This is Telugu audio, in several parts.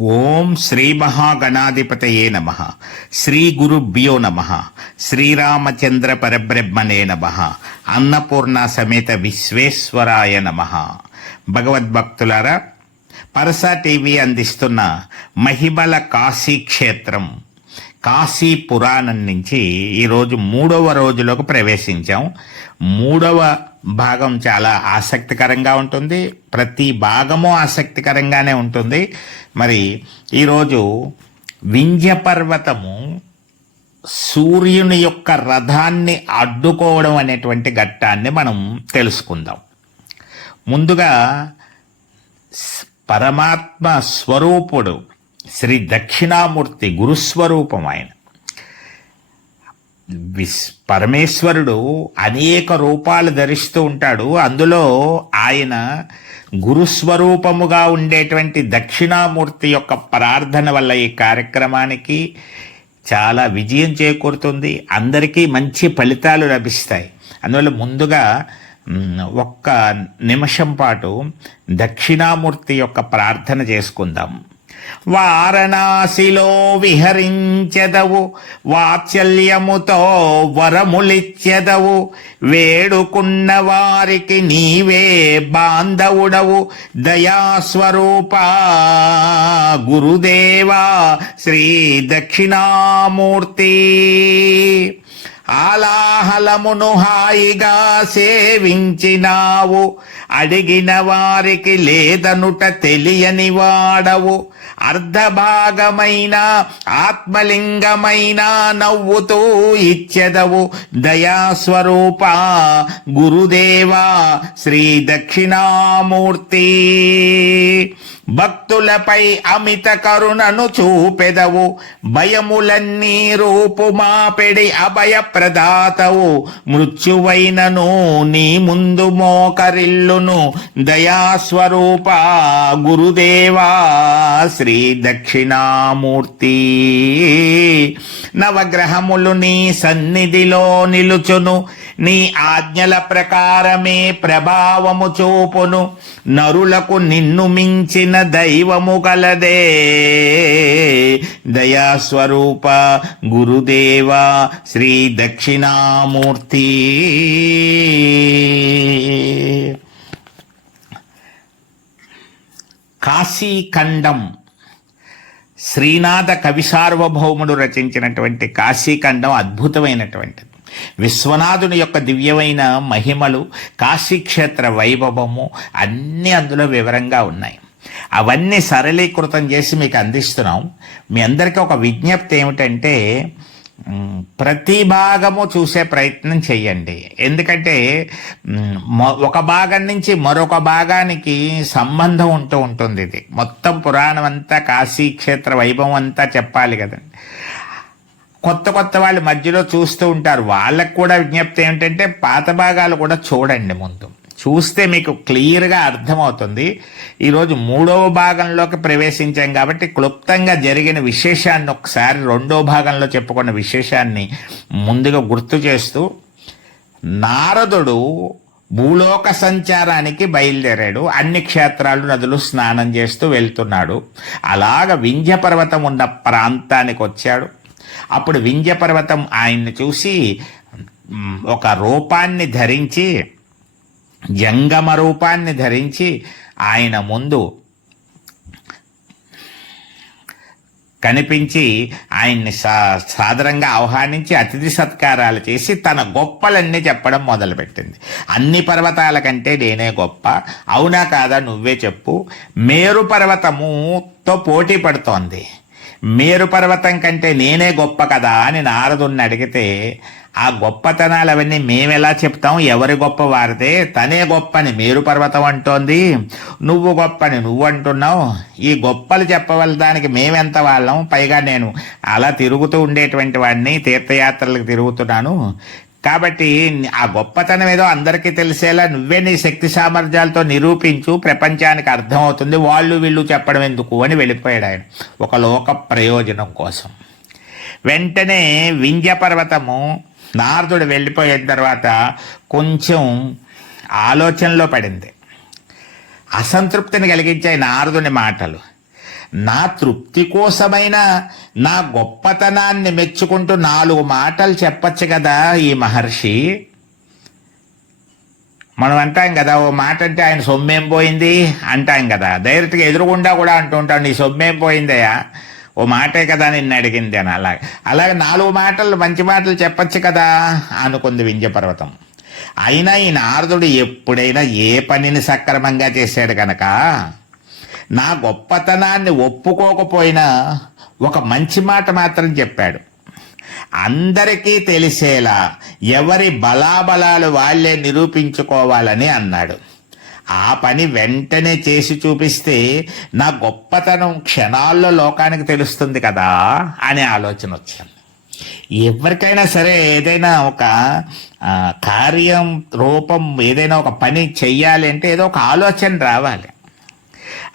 ఓం శ్రీ మహాగణాధిపతయే నమ. శ్రీ గురుభ్యో నమ. శ్రీరామచంద్ర పరబ్రహ్మణే నమ. అన్నపూర్ణ సమేత విశ్వేశ్వరాయ నమ. భగవద్భక్తులారా పరసా టీవీ అందిస్తున్న మహిమల కాశీ క్షేత్రం కాశీ పురాణం నుంచి ఈరోజు మూడవ రోజులోకి ప్రవేశించాం. మూడవ భాగం చాలా ఆసక్తికరంగా ఉంటుంది. ప్రతి భాగము ఆసక్తికరంగానే ఉంటుంది. మరి ఈరోజు వింధ్య పర్వతము సూర్యుని యొక్క రథాన్ని అడ్డుకోవడం అనేటువంటి ఘట్టాన్ని మనం తెలుసుకుందాం. ముందుగా పరమాత్మ స్వరూపుడు శ్రీ దక్షిణామూర్తి గురుస్వరూపం ఆయన పరమేశ్వరుడు అనేక రూపాలు ధరిస్తూ ఉంటాడు. అందులో ఆయన గురుస్వరూపముగా ఉండేటువంటి దక్షిణామూర్తి యొక్క ప్రార్థన వల్ల ఈ కార్యక్రమానికి చాలా విజయం చేకూరుతుంది. అందరికీ మంచి ఫలితాలు లభిస్తాయి. అందువల్ల ముందుగా ఒక్క నిమిషం పాటు దక్షిణామూర్తి యొక్క ప్రార్థన చేసుకుందాం. వారణాసిలో విహరించెదవు వాత్సల్యముతో వరములిచ్చెదవు వేడుకున్న వారికి నీవే బాంధవుడవు దయాస్వరూప గురుదేవా శ్రీ దక్షిణామూర్తి. ఆలాహలమును హాయిగా సేవించినావు. అడిగిన వారికి లేదనుట తెలియని వాడవు. అర్ధభాగమైన ఆత్మలింగమైన నవ్వుతూ ఇచ్చెదవు. దయాస్వరూప గురుదేవా శ్రీ దక్షిణామూర్తి. భక్తులపై అమిత కరుణను చూపెదవు భయములన్నీ రూపుమాపెడి అభయ ప్రదాతవు మృత్యువైనను నీ ముందు మోకరిల్లును దయాస్వరూప గురుదేవా శ్రీ దక్షిణామూర్తి. నవగ్రహములు నీ సన్నిధిలో నిలుచును నీ ఆజ్ఞల ప్రకారమే ప్రభావము చూపును. నరులకు నిన్ను మించిన దైవము కలదే దయాస్వరూప గురుదేవ శ్రీ దక్షిణామూర్తి. కాశీఖండం. శ్రీనాథ కవి సార్వభౌముడు రచించినటువంటి కాశీఖండం అద్భుతమైనటువంటిది. విశ్వనాథుని యొక్క దివ్యమైన మహిమలు కాశీక్షేత్ర వైభవము అన్నీ అందులో వివరంగా ఉన్నాయి. అవన్నీ సరళీకృతం చేసి మీకు అందిస్తున్నాం. మీ అందరికీ ఒక విజ్ఞప్తి ఏమిటంటే ప్రతి భాగము చూసే ప్రయత్నం చేయండి ఎందుకంటే ఒక భాగం నుంచి మరొక భాగానికి సంబంధం ఉంటూ ఉంటుంది ఇది. మొత్తం పురాణం అంతా కాశీ క్షేత్ర వైభవం అంతా చెప్పాలి కదండి. కొత్త కొత్త వాళ్ళు మధ్యలో చూస్తూ ఉంటారు. వాళ్ళకు కూడా విజ్ఞప్తి ఏమిటంటే పాత భాగాలు కూడా చూడండి ముందు. చూస్తే మీకు క్లియర్గా అర్థమవుతుంది. ఈరోజు మూడవ భాగంలోకి ప్రవేశించాం కాబట్టి క్లుప్తంగా జరిగిన విశేషాన్ని ఒకసారి రెండో భాగంలో చెప్పుకున్న విశేషాన్ని ముందుగా గుర్తు చేస్తూ నారదుడు భూలోక సంచారానికి బయలుదేరాడు. అన్ని క్షేత్రాలు నదులు స్నానం చేస్తూ వెళ్తున్నాడు. అలాగ వింధ్య పర్వతం ఉన్న ప్రాంతానికి వచ్చాడు. అప్పుడు వింధ్యపర్వతం ఆయన్ని చూసి ఒక రూపాన్ని ధరించి జంగమ రూపాన్ని ధరించి ఆయన ముందు కనిపించి ఆయన్ని సా సాదరంగా ఆహ్వానించి అతిథి సత్కారాలు చేసి తన గొప్పలన్నీ చెప్పడం మొదలుపెట్టింది. అన్ని పర్వతాల కంటే నేనే గొప్ప. అవునా కాదా నువ్వే చెప్పు. మేరు పర్వతముతో పోటీ పడుతోంది. మేరు పర్వతం కంటే నేనే గొప్ప కదా అని నారదుని అడిగితే ఆ గొప్పతనాలు అవన్నీ మేమెలా చెప్తాం? ఎవరి గొప్ప వారిదే తనే గొప్పని మేరు పర్వతం అంటోంది. నువ్వు గొప్పని నువ్వు అంటున్నావు ఈ గొప్పలు చెప్పవలదానికి మేమెంత వాళ్ళం? పైగా నేను అలా తిరుగుతూ ఉండేటువంటి వాడిని తీర్థయాత్రలకు తిరుగుతున్నాను. కాబట్టి ఆ గొప్పతనం ఏదో అందరికీ తెలిసేలా నువ్వే నీ శక్తి సామర్థ్యాలతో నిరూపించు ప్రపంచానికి అర్థమవుతుంది వాళ్ళు వీళ్ళు చెప్పడం ఎందుకు అని వెళ్ళిపోయాడు ఆయన. ఒక లోక ప్రయోజనం కోసం. వెంటనే వింధ్య పర్వతము నారదుడు వెళ్ళిపోయిన తర్వాత కొంచెం ఆలోచనలో పడింది. అసంతృప్తిని కలిగించాయి నారదుని మాటలు. నా తృప్తి కోసమైన నా గొప్పతనాన్ని మెచ్చుకుంటూ నాలుగు మాటలు చెప్పచ్చు కదా ఈ మహర్షి. మనం అంటాం కదా ఓ మాట అంటే ఆయన సొమ్మేం పోయింది? అంటాం కదా. డైరెక్ట్గా ఎదురుగుండా కూడా అంటూ ఉంటాం నీ సొమ్మేం పోయిందయ్యా? ఓ మాటే కదా నిన్ను అడిగింది అని అలాగే. అలాగే నాలుగు మాటలు మంచి మాటలు చెప్పచ్చు కదా అనుకుంది వింజపర్వతం పర్వతం అయినా ఈ నారదుడు ఎప్పుడైనా ఏ పనిని సక్రమంగా చేశాడు కనుక నా గొప్పతనాన్ని ఒప్పుకోకపోయినా ఒక మంచి మాట మాత్రం చెప్పాడు. అందరికీ తెలిసేలా ఎవరి బలాబలాలు వాళ్ళే నిరూపించుకోవాలని అన్నాడు. ఆ పని వెంటనే చేసి చూపిస్తే నా గొప్పతనం క్షణాల్లో లోకానికి తెలుస్తుంది కదా అనే ఆలోచన వచ్చింది. ఎవరికైనా సరే ఏదైనా ఒక కార్యం రూపం ఏదైనా ఒక పని చెయ్యాలి అంటే ఏదో ఒక ఆలోచన రావాలి.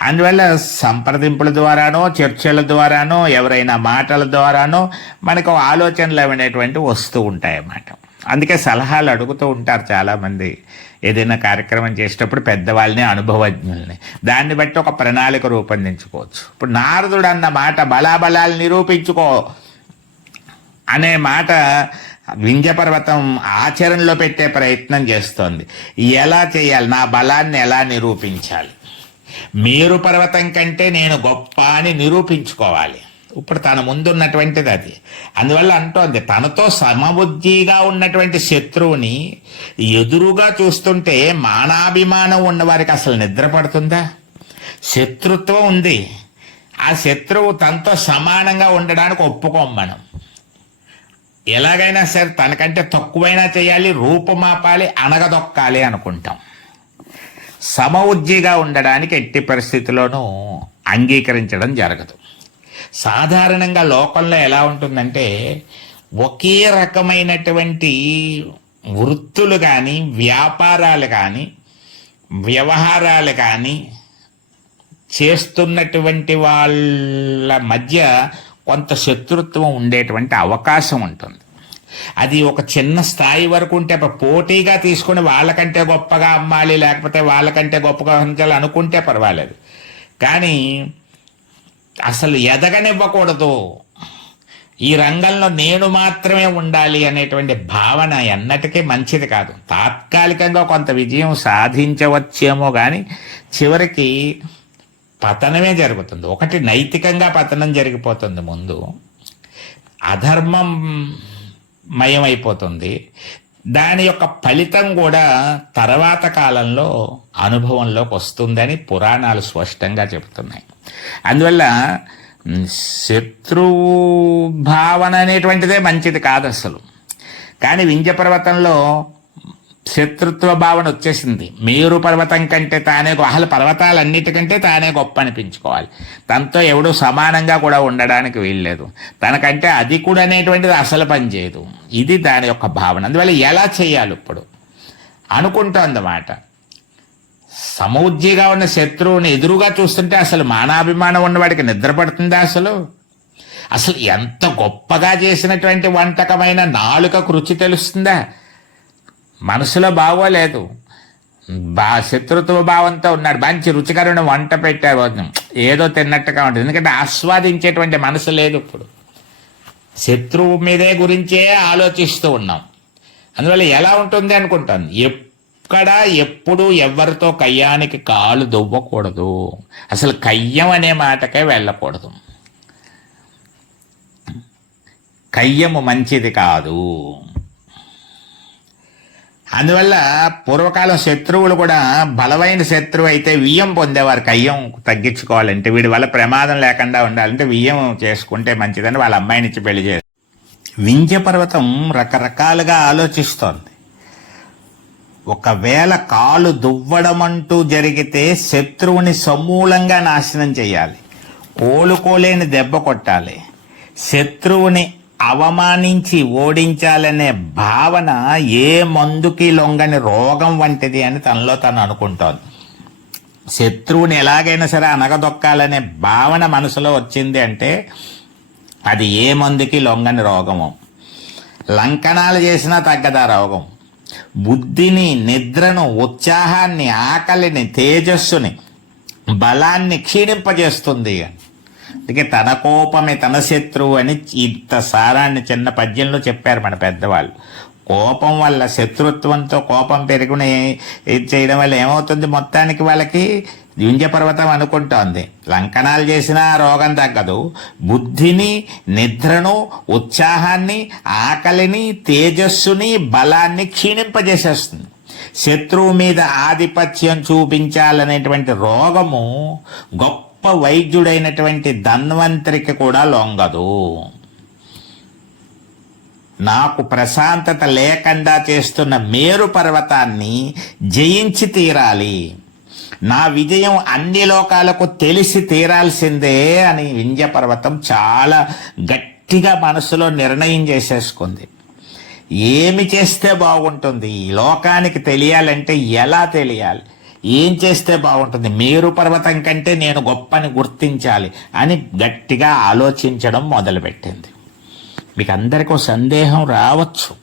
అందువల్ల సంప్రదింపుల ద్వారానో చర్చల ద్వారానో ఎవరైనా మాటల ద్వారానో మనకు ఆలోచనలు అనేటువంటి వస్తూ ఉంటాయి అన్నమాట అందుకే సలహాలు అడుగుతూ ఉంటారు చాలామంది. ఏదైనా కార్యక్రమం చేసేటప్పుడు పెద్దవాళ్ళని అనుభవజ్ఞుల్ని. దాన్ని బట్టి ఒక ప్రణాళిక రూపొందించుకోవచ్చు. ఇప్పుడు నారదుడు అన్న మాట బలాబలాలు నిరూపించుకో అనే మాట వింధ్యపర్వతం ఆచరణలో పెట్టే ప్రయత్నం చేస్తోంది. ఎలా చేయాలి? నా బలాన్ని ఎలా నిరూపించాలి? మేరు పర్వతం కంటే నేను గొప్ప అని నిరూపించుకోవాలి. ఇప్పుడు తన ముందున్నటువంటిది అది. అందువల్ల అంటోంది తనతో సమబుద్ధిగా ఉన్నటువంటి శత్రువుని ఎదురుగా చూస్తుంటే మానాభిమానం ఉన్నవారికి అసలు నిద్ర పడుతుందా? శత్రుత్వం ఉంది. ఆ శత్రువు తనతో సమానంగా ఉండడానికి ఒప్పుకోం మనం. ఎలాగైనా సరే తనకంటే తక్కువైనా చేయాలి రూపుమాపాలి అనగదొక్కాలి అనుకుంటాం. సమవుజ్జిగా ఉండడానికి ఎట్టి పరిస్థితిలోనూ అంగీకరించడం జరగదు. సాధారణంగా లోకంలో ఎలా ఉంటుందంటే ఒకే రకమైనటువంటి వృత్తులు కానీ వ్యాపారాలు కానీ వ్యవహారాలు కానీ చేస్తున్నటువంటి వాళ్ళ మధ్య కొంత శత్రుత్వం ఉండేటువంటి అవకాశం ఉంటుంది. అది ఒక చిన్న స్థాయి వరకు ఉంటే అప్పుడు పోటీగా తీసుకుని వాళ్ళకంటే గొప్పగా అమ్మాలి లేకపోతే వాళ్ళకంటే గొప్పగా ఉంచాలి అనుకుంటే పర్వాలేదు. కానీ అసలు ఎదగనివ్వకూడదు. ఈ రంగంలో నేను మాత్రమే ఉండాలి అనేటువంటి భావన ఎన్నటికీ మంచిది కాదు. తాత్కాలికంగా కొంత విజయం సాధించవచ్చేమో కానీ చివరికి పతనమే జరుగుతుంది. ఒకటి నైతికంగా పతనం జరిగిపోతుంది ముందు. అధర్మం మయమైపోతుంది. దాని యొక్క ఫలితం కూడా తర్వాత కాలంలో అనుభవంలోకి వస్తుందని పురాణాలు స్పష్టంగా చెబుతున్నాయి. అందువల్ల మ్, శత్రువు భావన అనేటువంటిదే మంచిది కాదు అసలు. కానీ వింధ్య పర్వతంలో శత్రుత్వ భావన వచ్చేసింది. మేరు పర్వతం కంటే తానే అసలు పర్వతాలన్నిటికంటే తానే గొప్ప అనిపించుకోవాలి తనతో ఎవడూ సమానంగా కూడా ఉండడానికి వీల్లేదు. తనకంటే అది కూడా అనేటువంటిది అసలు పని చేయదు. ఇది దాని యొక్క భావన. అందువల్ల ఎలా చేయాలి ఇప్పుడు? అనుకుంటోందన్నమాట. సమౌజ్జిగా ఉన్న శత్రువుని ఎదురుగా చూస్తుంటే అసలు మానాభిమానం ఉన్నవాడికి నిద్రపడుతుందా అసలు? అసలు ఎంత గొప్పగా చేసినటువంటి వంటకమైన నాలుకకు రుచి తెలుస్తుందా? మనసులో బాగోలేదు. బా శత్రుత్వ భావంతో ఉన్నాడు. మంచి రుచికరమైన వంట పెట్టారు ఏదో తిన్నట్టుగా ఉంటుంది. ఎందుకంటే ఆస్వాదించేటువంటి మనసు లేదు ఇప్పుడు. శత్రువు మీదే గురించే ఆలోచిస్తూ ఉన్నాం. అందువల్ల ఎలా ఉంటుంది అనుకుంటాను. ఎక్కడ ఎప్పుడు ఎవరితో కయ్యానికి కాలు దువ్వకూడదు. అసలు కయ్యం అనే మాటకే వెళ్ళకూడదు. కయ్యము మంచిది కాదు. అందువల్ల పూర్వకాలం శత్రువులు కూడా బలమైన శత్రువు అయితే వియ్యం పొందేవారు కయ్యం తగ్గించుకోవాలంటే వీడి వల్ల ప్రమాదం లేకుండా ఉండాలంటే వియ్యం చేసుకుంటే మంచిదని వాళ్ళ అమ్మాయినిచ్చి పెళ్ళి చేస్తారు వింధ్య పర్వతం రకరకాలుగా ఆలోచిస్తోంది. ఒకవేళ కాలు దువ్వడం అంటూ జరిగితే శత్రువుని సమూలంగా నాశనం చేయాలి. కోలుకోలేని దెబ్బ కొట్టాలి. శత్రువుని అవమానించి ఓడించాలనే భావన ఏ మందుకి లొంగని రోగం వంటిది అని తనలో తను అనుకుంటోంది. శత్రువుని ఎలాగైనా సరే అనగదొక్కాలనే భావన మనసులో వచ్చింది అంటే అది ఏ మందుకి లొంగని రోగము. లంకనాలు చేసినా తగ్గదా రోగం. బుద్ధిని నిద్రను ఉత్సాహాన్ని ఆకలిని తేజస్సుని బలాన్ని క్షీణింపజేస్తుంది. అందుకే తన కోపమే తన శత్రువు అని ఇంత సారాన్ని చిన్న పద్యంలో చెప్పారు మన పెద్దవాళ్ళు. కోపం వల్ల శత్రుత్వంతో కోపం పెరుగుని చేయడం వల్ల ఏమవుతుంది? మొత్తానికి వాళ్ళకి వింజ పర్వతం అనుకుంటోంది. లంకనాలు చేసినా రోగం తగ్గదు. బుద్ధిని నిద్రను ఉత్సాహాన్ని ఆకలిని తేజస్సుని బలాన్ని క్షీణింపజేసేస్తుంది. శత్రువు మీద ఆధిపత్యం చూపించాలనేటువంటి రోగము గొప్ప గొప్ప వైద్యుడైనటువంటి ధన్వంతరికి కూడా లొంగదు. నాకు ప్రశాంతత లేకుండా చేస్తున్న మేరు పర్వతాన్ని జయించి తీరాలి. నా విజయం అన్ని లోకాలకు తెలిసి తీరాల్సిందే అని వింధ్య పర్వతం చాలా గట్టిగా మనసులో నిర్ణయం చేసేసుకుంది. ఏమి చేస్తే బాగుంటుంది? ఈ లోకానికి తెలియాలంటే ఎలా తెలియాలి? ఏం చేస్తే బాగుంటుంది? మేరు పర్వతం కంటే నేను గొప్పని గుర్తించాలి అని గట్టిగా ఆలోచించడం మొదలుపెట్టింది. మీకు అందరికీ ఒక సందేహం రావచ్చు.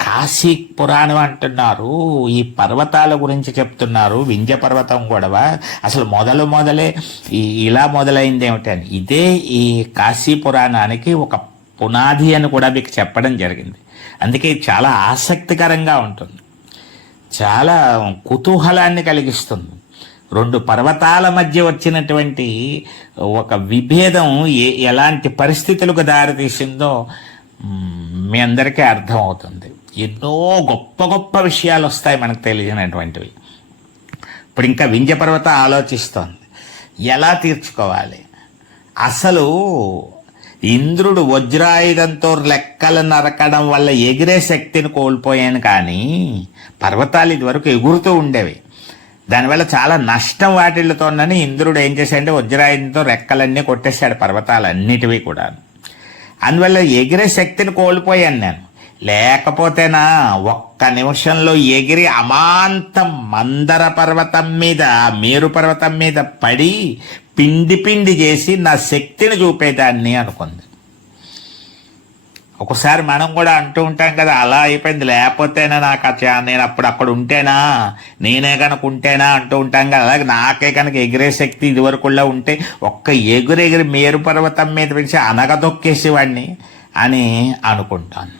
కాశీ పురాణం అంటున్నారు ఈ పర్వతాల గురించి చెప్తున్నారు వింధ్య పర్వతం గొడవ. అసలు మొదలు మొదలే ఈ ఇలా మొదలైంది ఏమిటని ఇదే ఈ కాశీ పురాణానికి ఒక పునాది అని కూడా మీకు చెప్పడం జరిగింది. అందుకే చాలా ఆసక్తికరంగా ఉంటుంది. చాలా కుతూహలాన్ని కలిగిస్తుంది. రెండు పర్వతాల మధ్య వచ్చినటువంటి ఒక విభేదం ఏ ఎలాంటి పరిస్థితులకు దారితీసిందో మీ అందరికీ అర్థమవుతుంది. ఎన్నో గొప్ప గొప్ప విషయాలు వస్తాయి మనకు తెలియనటువంటివి. ఇప్పుడు ఇంకా వింధ్య పర్వతం ఆలోచిస్తోంది. ఎలా తీర్చుకోవాలి? అసలు ఇంద్రుడు వజ్రాయుధంతో లెక్కలు నరకడం వల్ల ఎగిరే శక్తిని కోల్పోయాను కానీ పర్వతాలు ఇదివరకు ఎగురుతూ ఉండేవి. దానివల్ల చాలా నష్టం వాటిల్లుతోందని ఇంద్రుడు ఏం చేశాడంటే వజ్రాయుధంతో రెక్కలన్నీ కొట్టేశాడు పర్వతాలన్నిటివి కూడా అందువల్ల ఎగిరే శక్తిని కోల్పోయాను నేను. లేకపోతేనా ఒక్క నిమిషంలో ఎగిరి అమాంతం మందర పర్వతం మీద మేరు పర్వతం మీద పడి పిండి పిండి చేసి నా శక్తిని చూపేదాన్ని అనుకుంది. ఒకసారి మనం కూడా అంటూ ఉంటాం కదా అలా అయిపోయింది. లేకపోతేనా నాకు నేను అప్పుడు అక్కడ ఉంటేనా నేనే కనుక ఉంటేనా అంటూ ఉంటాం కదా. అలాగే నాకే కనుక ఎగిరే శక్తి ఇదివరకులా ఉంటే ఒక్క ఎగురెగిరి మేరు పర్వతం మీద పిలిచి అనగదొక్కేసేవాడిని అని అనుకుంటాను.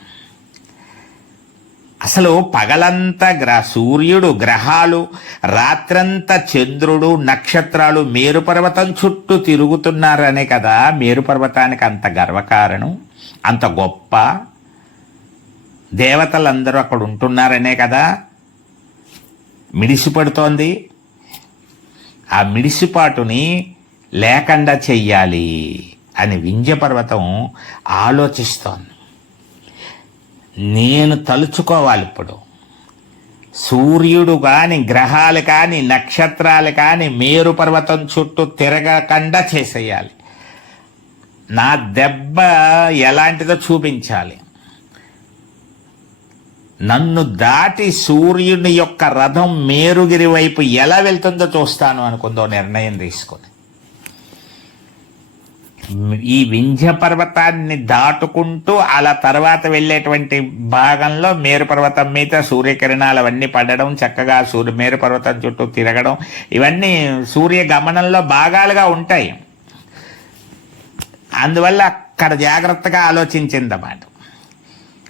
అసలు పగలంతా గ్ర సూర్యుడు గ్రహాలు రాత్రంతా చంద్రుడు నక్షత్రాలు మేరు పర్వతం చుట్టూ తిరుగుతున్నారనే కదా మేరు పర్వతానికి అంత గర్వకారణం అంత గొప్ప. దేవతలందరూ అక్కడ ఉంటున్నారనే కదా. మిడిసిపడుతోంది. ఆ మిడిసిపాటుని లేకుండా చెయ్యాలి అని వింధ్య పర్వతం ఆలోచిస్తోంది. నేను తలుచుకోవాలి ఇప్పుడు. సూర్యుడు కాని గ్రహాలు కాని నక్షత్రాలు కాని మేరు పర్వతం చుట్టూ తిరగకుండా చేసేయాలి. నా దెబ్బ ఎలాంటిదో చూపించాలి. నన్ను దాటి సూర్యుని యొక్క రథం మేరుగిరి వైపు ఎలా వెళ్తుందో చూస్తాను అనుకుందో నిర్ణయం తీసుకొని ఈ వింధ్య పర్వతాన్ని దాటుకుంటూ అలా తర్వాత వెళ్ళేటువంటి భాగంలో మేరు పర్వతం మీద సూర్యకిరణాలు అవన్నీ పడడం చక్కగా సూర్య మేరు పర్వతం చుట్టూ తిరగడం ఇవన్నీ సూర్య గమనంలో భాగాలుగా ఉంటాయి. అందువల్ల అక్కడ జాగ్రత్తగా ఆలోచించిందన్నమాట.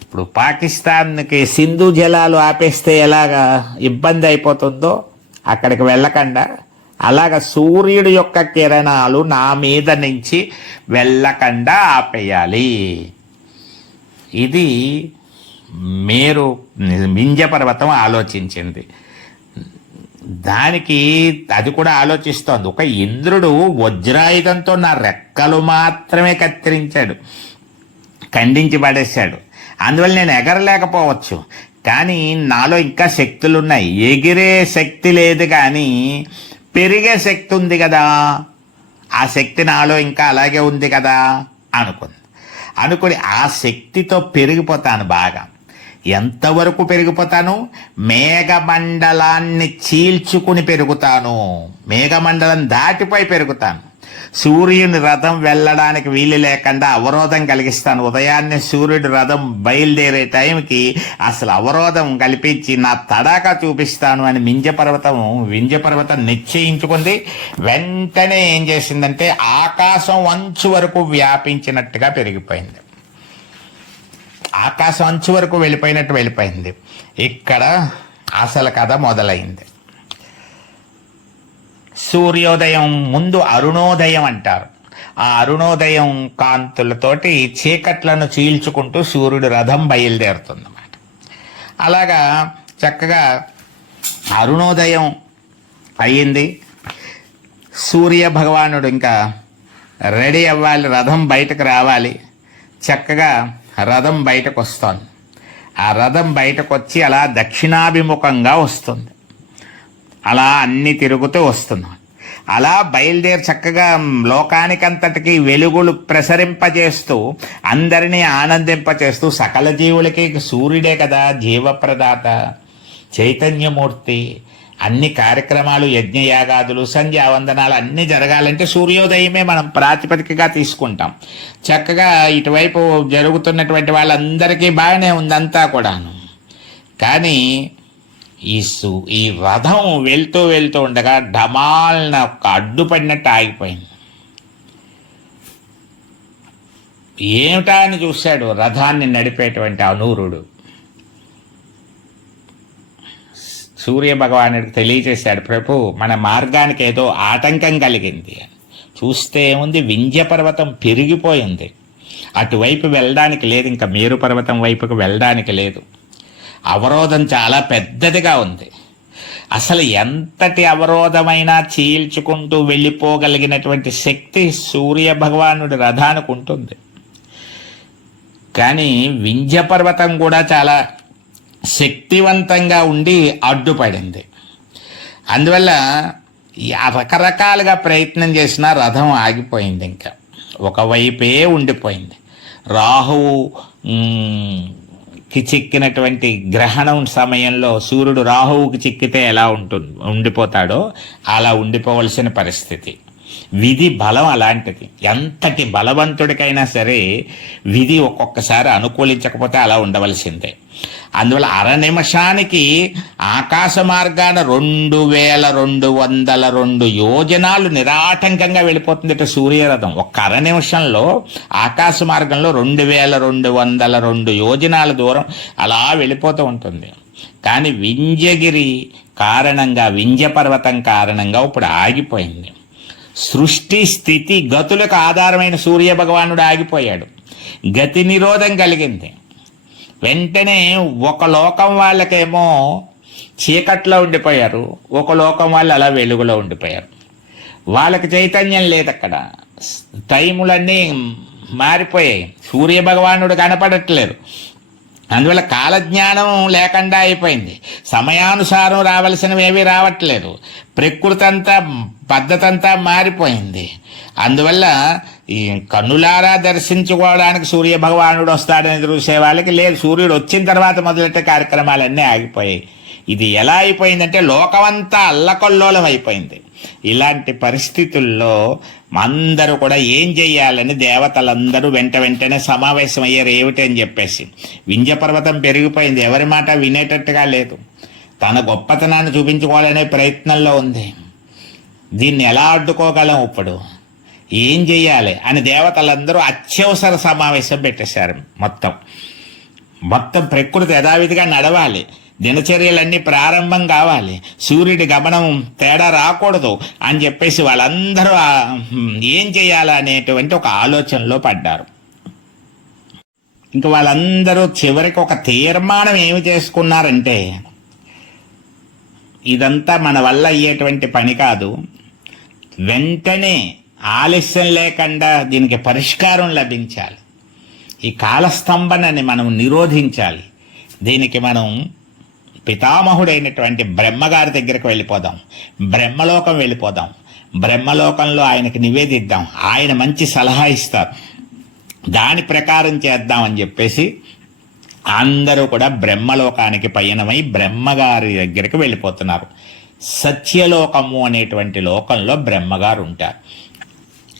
ఇప్పుడు పాకిస్తాన్కి సింధు జలాలు ఆపేస్తే ఎలాగా ఇబ్బంది అయిపోతుందో అక్కడికి వెళ్ళకుండా. అలాగ సూర్యుడి యొక్క కిరణాలు నా మీద నుంచి వెళ్ళకుండా ఆపేయాలి. ఇది మీరు మింజ పర్వతం ఆలోచించింది. దానికి అది కూడా ఆలోచిస్తోంది. ఒక ఇంద్రుడు వజ్రాయుధంతో నా రెక్కలు మాత్రమే కత్తిరించాడు. ఖండించి పడేశాడు. అందువల్ల నేను ఎగరలేకపోవచ్చు. కానీ నాలో ఇంకా శక్తులు ఉన్నాయి ఎగిరే శక్తి లేదు కానీ పెరిగే శక్తి ఉంది కదా. ఆ శక్తి నాలో ఇంకా అలాగే ఉంది కదా అనుకుంది. అనుకుని ఆ శక్తితో పెరిగిపోతాను బాగా. ఎంతవరకు పెరిగిపోతాను? మేఘమండలాన్ని చీల్చుకుని పెరుగుతాను. మేఘమండలం దాటిపోయి పెరుగుతాను. సూర్యుని రథం వెళ్ళడానికి వీలు లేకుండా అవరోధం కలిగిస్తాను. ఉదయాన్నే సూర్యుడి రథం బయలుదేరే టైంకి అసలు అవరోధం కల్పించి నా తడాక చూపిస్తాను అని మింజ పర్వతం వింజ పర్వతం నిశ్చయించుకుంది. వెంటనే ఏం చేసిందంటే ఆకాశం అంచు వరకు వ్యాపించినట్టుగా పెరిగిపోయింది. ఆకాశం అంచు వరకు వెళ్ళిపోయినట్టు వెళ్ళిపోయింది. ఇక్కడ అసలు కథ మొదలైంది. సూర్యోదయం ముందు అరుణోదయం అంటారు. ఆ అరుణోదయం కాంతులతోటి చీకట్లను చీల్చుకుంటూ సూర్యుడు రథం బయలుదేరుతుందన్నమాట. అలాగా చక్కగా అరుణోదయం అయ్యింది. సూర్య భగవానుడు ఇంకా రెడీ అవ్వాలి రథం బయటకు రావాలి. చక్కగా రథం బయటకు వస్తుంది ఆ రథం బయటకు వచ్చి అలా దక్షిణాభిముఖంగా వస్తుంది. అలా అన్ని తిరుగుతూ వస్తున్నాం అలా బయలుదేరి చక్కగా లోకానికంతటికి వెలుగులు ప్రసరింపజేస్తూ అందరినీ ఆనందింపచేస్తూ సకల జీవులకి సూర్యుడే కదా జీవప్రదాత చైతన్యమూర్తి. అన్ని కార్యక్రమాలు యజ్ఞయాగాదులు సంధ్యావందనాలు అన్నీ జరగాలంటే సూర్యోదయమే మనం ప్రాతిపదికగా తీసుకుంటాం. చక్కగా ఇటువైపు జరుగుతున్నటువంటి వాళ్ళందరికీ బాగానే ఉందంతా కూడాను. కానీ ఈ సు ఈ రథం వెళ్తూ వెళ్తూ ఉండగా ఢమాల్న ఒక అడ్డుపడినట్టు ఆగిపోయింది. ఏమిటా అని చూశాడు రథాన్ని నడిపేటువంటి అనూరుడు. సూర్య భగవానుడికి తెలియజేశాడు ప్రభు మన మార్గానికి ఏదో ఆటంకం కలిగింది. చూస్తే ఏముంది? వింధ్య పర్వతం పెరిగిపోయింది. అటువైపు వెళ్ళడానికి లేదు ఇంకా మేరు పర్వతం వైపుకు వెళ్ళడానికి లేదు. అవరోధం చాలా పెద్దదిగా ఉంది. అసలు ఎంతటి అవరోధమైనా చీల్చుకుంటూ వెళ్ళిపోగలిగినటువంటి శక్తి సూర్య భగవానుడి రథానికి ఉంటుంది. కానీ వింధ్యపర్వతం కూడా చాలా శక్తివంతంగా ఉండి అడ్డుపడింది. అందువల్ల రకరకాలుగా ప్రయత్నం చేసినా రథం ఆగిపోయింది ఇంకా. ఒకవైపే ఉండిపోయింది. రాహువు కి చిక్కినటువంటి గ్రహణం సమయంలో సూర్యుడు రాహువుకి చిక్కితే ఎలా ఉంటుంది ఉండిపోతాడో అలా ఉండిపోవలసిన పరిస్థితి. విధి బలం అలాంటిది. ఎంతటి బలవంతుడికైనా సరే విధి ఒక్కొక్కసారి అనుకూలించకపోతే అలా ఉండవలసిందే. అందువల్ల అర నిమిషానికి ఆకాశ మార్గాన రెండు వేల రెండు వందల రెండు యోజనాలు నిరాటంకంగా వెళ్ళిపోతుంది సూర్యరథం. ఒక్క అర నిమిషంలో ఆకాశ మార్గంలో రెండు వేల రెండు వందల రెండు యోజనాల దూరం అలా వెళ్ళిపోతూ ఉంటుంది. కానీ వింజగిరి కారణంగా వింధ్య పర్వతం కారణంగా ఇప్పుడు ఆగిపోయింది. సృష్టి స్థితి గతులకు ఆధారమైన సూర్య భగవానుడు ఆగిపోయాడు. గతి నిరోధం కలిగింది. వెంటనే ఒక లోకం వాళ్ళకేమో చీకట్లో ఉండిపోయారు. ఒక లోకం వాళ్ళు అలా వెలుగులో ఉండిపోయారు. వాళ్ళకి చైతన్యం లేదు అక్కడ టైములన్నీ మారిపోయాయి. సూర్య భగవానుడు కనపడట్లేదు. అందువల్ల కాలజ్ఞానం లేకుండా అయిపోయింది. సమయానుసారం రావలసినవి ఏవి రావట్లేదు. ప్రకృతి అంతా పద్ధతి అంతా మారిపోయింది. అందువల్ల ఈ కన్నులారా దర్శించుకోవడానికి సూర్య భగవానుడు వస్తాడని చూసే వాళ్ళకి లేదు. సూర్యుడు వచ్చిన తర్వాత మొదలెట్టే కార్యక్రమాలన్నీ ఆగిపోయాయి. ఇది ఎలా అయిపోయిందంటే లోకమంతా అల్లకొల్లోలం అయిపోయింది. ఇలాంటి పరిస్థితుల్లో అందరూ కూడా ఏం చేయాలని దేవతలందరూ వెంట వెంటనే సమావేశం అయ్యారు ఏమిటి అని చెప్పేసి. వింధ్య పర్వతం పెరిగిపోయింది. ఎవరి మాట వినేటట్టుగా లేదు. తన గొప్పతనాన్ని చూపించుకోవాలనే ప్రయత్నంలో ఉంది. దీన్ని ఎలా అడ్డుకోగలం ఇప్పుడు? ఏం చేయాలి? అని దేవతలందరూ అత్యవసర సమావేశం పెట్టేశారు మొత్తం. మొత్తం ప్రకృతి యథావిధిగా నడవాలి. దినచర్యలన్నీ ప్రారంభం కావాలి. సూర్యుడి గమనం తేడా రాకూడదు అని చెప్పేసి వాళ్ళందరూ ఏం చేయాలనేటువంటి ఒక ఆలోచనలో పడ్డారు. ఇంక వాళ్ళందరూ చివరికి ఒక తీర్మానం ఏమి చేసుకున్నారంటే ఇదంతా మన వల్ల అయ్యేటువంటి పని కాదు. వెంటనే ఆలస్యం లేకుండా దీనికి పరిష్కారం లభించాలి. ఈ కాలస్తంభనని మనం నిరోధించాలి. దీనికి మనం పితామహుడైనటువంటి బ్రహ్మగారి దగ్గరకు వెళ్ళిపోదాం. బ్రహ్మలోకం వెళ్ళిపోదాం. బ్రహ్మలోకంలో ఆయనకి నివేదిద్దాం. ఆయన మంచి సలహా ఇస్తారు. దాని ప్రకారం చేద్దామని చెప్పేసి అందరూ కూడా బ్రహ్మలోకానికి పయనమై బ్రహ్మగారి దగ్గరికి వెళ్ళిపోతున్నారు. సత్యలోకము అనేటువంటి లోకంలో బ్రహ్మగారు ఉంటారు.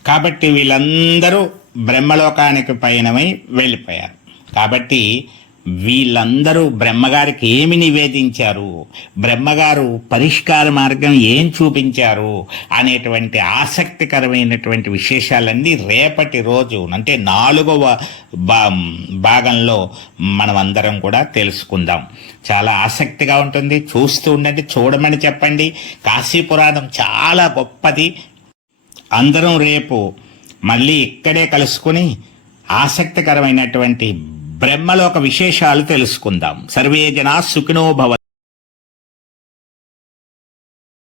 కాబట్టి వీళ్ళందరూ బ్రహ్మలోకానికి పయనమై వెళ్ళిపోయారు. కాబట్టి వీళ్ళందరూ బ్రహ్మగారికి ఏమి నివేదించారు? బ్రహ్మగారు పరిష్కార మార్గం ఏం చూపించారు? అనేటువంటి ఆసక్తికరమైనటువంటి విశేషాలన్నీ రేపటి రోజు అంటే నాలుగవ భా భాగంలో అందరం కూడా తెలుసుకుందాం. చాలా ఆసక్తిగా ఉంటుంది. చూస్తూ ఉండండి చూడమని చెప్పండి. కాశీపురాణం చాలా గొప్పది. అందరం రేపు మళ్ళీ ఇక్కడే కలుసుకుని ఆసక్తికరమైనటువంటి బ్రహ్మలోక విశేషాలు తెలుసుకుందాం. సర్వే జనా సుఖినో భవ